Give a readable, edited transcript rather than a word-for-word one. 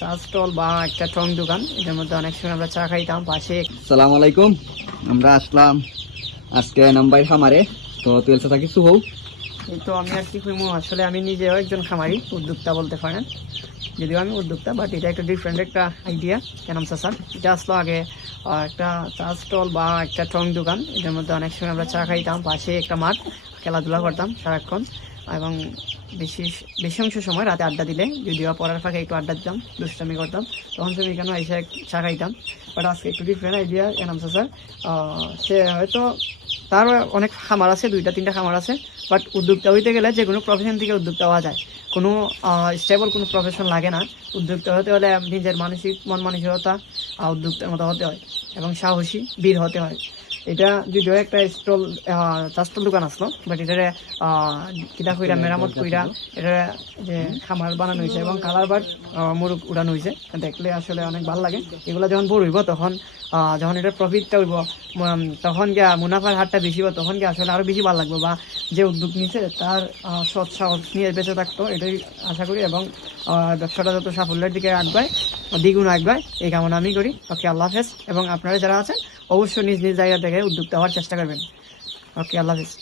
চা স্টল বা একটা টং দোকান, এটার মধ্যে অনেক সময় আমরা চা খাইতাম পাশে। আসসালামু আলাইকুম। আমরা আসলাম আজকে নাম্বাই খামারে। তো তুই এলসা থাকি শুভ। এই তো আমি আর কি কইমু, আসলে আমি নিজেও একজন খামারি, উদ্যোক্তা বলতে পারেন। যদিও আমি উদ্যোক্তা, বাট এটা একটা ডিফারেন্ট একটা আইডিয়া। কেন স্যার, এটা আসলো আগে একটা চা স্টল বা একটা টং দোকান, এটার মধ্যে অনেক সময় আমরা চা খাইতাম পাশে একটা মাঠ, খেলাধুলা করতাম সারাক্ষণ। এবং বেশি বেশি অংশ সময় রাতে আড্ডা দিলে, যদিও পড়ার ফাঁকে একটু আড্ডা দিতাম, দুষ্টামি করতাম, তখন সে এখানে এসে চা খাইতাম। বাট আজকে একটু ডিফারেন্ট আইডিয়া। কেন স্যার, সে হয়তো তার অনেক খামার আছে, 2-3টা খামার আছে, বাট উদ্যোক্তা হইতে গেলে যে কোনো প্রফেশন থেকে উদ্যোক্তা হওয়া যায়। কোনো স্টেবল কোনো প্রফেশন লাগে না। উদ্যোক্তা হতে হলে নিজের মানসিক মন মানসিকতা উদ্যোক্তার মতো হতে হয় এবং সাহসী বীর হতে হয়। এটা যদিও একটা স্টল চা স্টল দোকান আসলো, বাট এটারে কিতা কইরা মেরামত কইরা এটা যে খামার বানানো হয়েছে এবং কালার বার মুরুখ উড়ানো হয়েছে। দেখলে আসলে অনেক ভালো লাগে। এগুলো যখন বড় হইব তখন যখন এটা প্রফিটটা হইব, তখন গিয়া মুনাফার হারটা বেশি হইব, তখন গিয়ে আসলে আরো বেশি ভালো লাগবে, বা যে উদ্যোগ নিচ্ছে তার সৎ সাহস নিয়ে বেঁচে থাকতো, এটাই আশা করি। এবং ব্যবসাটা যত সাফল্যের দিকে আগবায়, দ্বিগুণ আগবায়, এই কামনা আমি করি। ওকে, আল্লাহ হাফেজ। এবং আপনারা যারা আছেন অবশ্যই নিজ নিজ জায়গা থেকে উদ্যোক্তা হওয়ার চেষ্টা করবেন। ওকে, আল্লাহ হাফেজ।